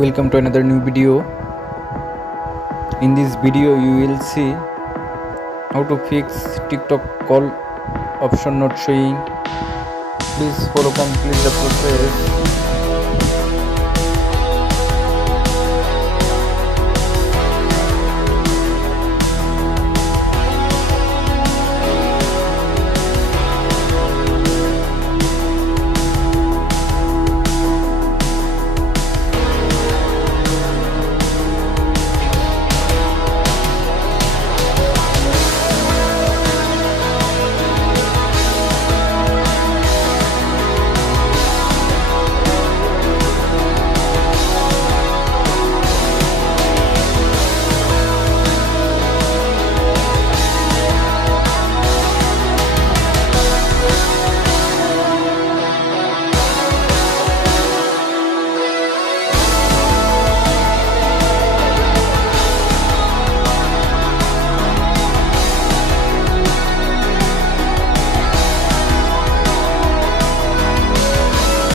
Welcome to another new video. In this video you will see how to fix TikTok call option not showing. Please follow complete the process.